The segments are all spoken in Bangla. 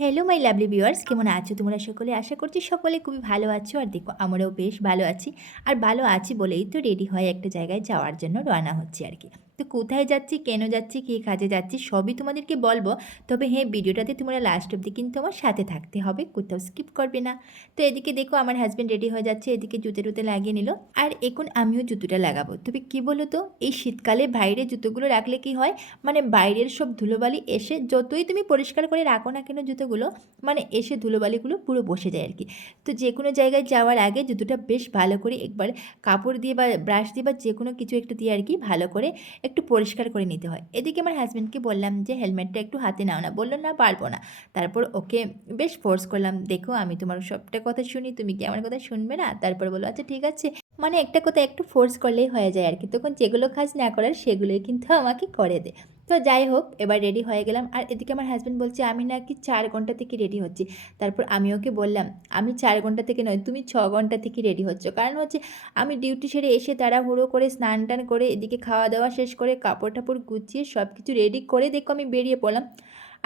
হ্যালো মাই লাভলি ভিউয়ার্স, কেমন আছো তোমরা সকলে? আশা করছি সকলে খুবই ভালো আছো। আর দেখো আমরাও বেশ ভালো আছি। আর ভালো আছি বলেই তো রেডি হয়ে একটা জায়গায় যাওয়ার জন্য রওনা হচ্ছি আর কি। তো কোথায় যাচ্ছি, কেন যাচ্ছি, কী কাজে যাচ্ছি সবই তোমাদেরকে বলবো। তবে হ্যাঁ, ভিডিওটাতে তোমরা লাস্ট অবধি কিন্তু আমার সাথে থাকতে হবে, কোথাও স্কিপ করবে না। তো এদিকে দেখো আমার হাজব্যান্ড রেডি হয়ে যাচ্ছে, এদিকে জুতো টুতে লাগিয়ে নিল। আর এখন আমিও জুতোটা লাগাবো। তবে কী বলো তো, এই শীতকালে বাইরে জুতোগুলো রাখলে কি হয়, মানে বাইরের সব ধুলোবালি এসে যতই তুমি পরিষ্কার করে রাখো না কেন জুতোগুলো, মানে এসে ধুলোবালিগুলো পুরো বসে যায় আর কি। তো যে কোনো জায়গায় যাওয়ার আগে জুতোটা বেশ ভালো করে একবার কাপড় দিয়ে বা ব্রাশ দিয়ে বা যে কোনো কিছু একটা দিয়ে আর কি ভালো করে একটু পরিষ্কার করে নিতে হয়। এদিকে আমার হাজব্যান্ডকে বললাম যে হেলমেটটা একটু হাতে নাও না, বললো না পারবো না। তারপর ওকে বেশ ফোর্স করলাম, দেখো আমি তোমার সবটা কথা শুনি, তুমি কি আমার কথা শুনবে না? তারপর বললো আচ্ছা ঠিক আছে। মানে একটা কথা একটু ফোর্স করলেই হয়ে যায় আর কি, তখন যেগুলো কাজ না করার সেগুলোই কিন্তু আমাকে করে দেয়। তো যাই হোক, এবার রেডি হয়ে গেলাম। আর এদিকে আমার হাজব্যান্ড বলছে আমি নাকি 4 ঘন্টা থেকে রেডি হচ্ছি। তারপর আমি ওকে বললাম আমি 4 ঘন্টা থেকে নয়, তুমি 6 ঘন্টা থেকে রেডি হচ্ছ। কারণ হচ্ছে আমি ডিউটি সেরে এসে তাড়াহুড়ো করে স্নান টান করে এদিকে খাওয়া দাওয়া শেষ করে কাপড় টাপড় গুছিয়ে সব কিছু রেডি করে দেখো আমি বেরিয়ে পড়লাম।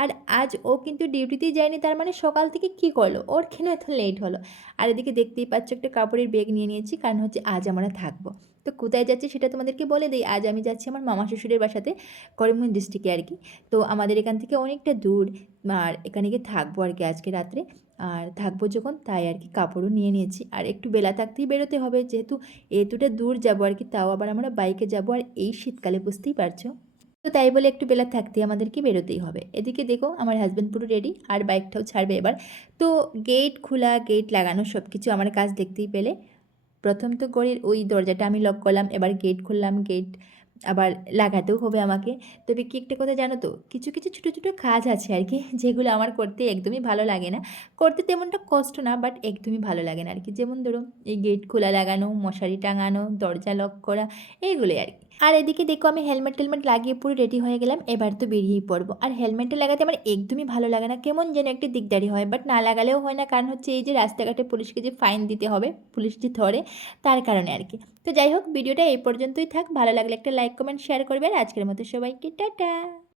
আর আজ ও কিন্তু ডিউটিতেই যায়নি, তার মানে সকাল থেকে কী করলো, ওর কেন এত লেট হলো? আর এদিকে দেখতেই পাচ্ছ একটা কাপড়ের ব্যাগ নিয়ে নিয়েছি, কারণ হচ্ছে আজ আমরা থাকবো। তো কোথায় যাচ্ছি সেটা তোমাদেরকে বলে দিই, আজ আমি যাচ্ছি আমার মামা শ্বশুরের বাসাতে, করিমগঞ্জ ডিস্ট্রিক্টে আর কি। তো আমাদের এখান থেকে অনেকটা দূর, আর এখানে গিয়ে থাকবো আর কি আজকে রাত্রে। আর থাকবো যখন তাই আর কি কাপড়ও নিয়ে নিয়েছি, আর একটু বেলা থাকতেই বেরোতে হবে, যেহেতু এতটা দূর যাবো আর কি, তাও আবার আমরা বাইকে যাবো আর এই শীতকালে, বুঝতেই পারছো। তো তাই বলে একটু বেলা থাকতেই আমাদেরকে বেরোতেই হবে। এদিকে দেখো আমার হাজব্যান্ড পুরো রেডি, আর বাইকটাও ছাড়বে এবার। তো গেট খোলা, গেট লাগানো সব কিছু আমার কাজ দেখতেই পেলে। প্রথম তো ঘরের ওই দরজাটা আমি লক করলাম, এবার গেট খুললাম, গেট আবার লাগাতেও হবে আমাকে। তবে কি একটা কথা জানো তো, কিছু কিছু ছোটো ছোটো কাজ আছে আর কি, যেগুলো আমার করতে একদমই ভালো লাগে না। করতে তেমনটা কষ্ট না, বাট একদমই ভালো লাগে না আর কি। যেমন ধরো এই গেট খোলা লাগানো, মশারি টাঙানো, দরজা লক করা, এইগুলোই আর কি। আর এদিকে দেখো আমি হেলমেট টেলমেট লাগিয়ে পুরো রেডি হয়ে গেলাম, এবার তো বেরিয়েই পড়বো। আর হেলমেটটা লাগাতে আমার একদমই ভালো লাগে না, কেমন যেন একটি দিকদারি হয়, বাট না লাগালেও হয় না, কারণ হচ্ছে এই যে রাস্তাঘাটে পুলিশকে যে ফাইন দিতে হবে, পুলিশ যে ধরে, তার কারণে আর কি। তো যাই হোক, ভিডিওটা এই পর্যন্তই থাক, ভালো লাগলে একটা লাইক কমেন্ট শেয়ার করবে, আর আজকের মতো সবাইকে টাটা।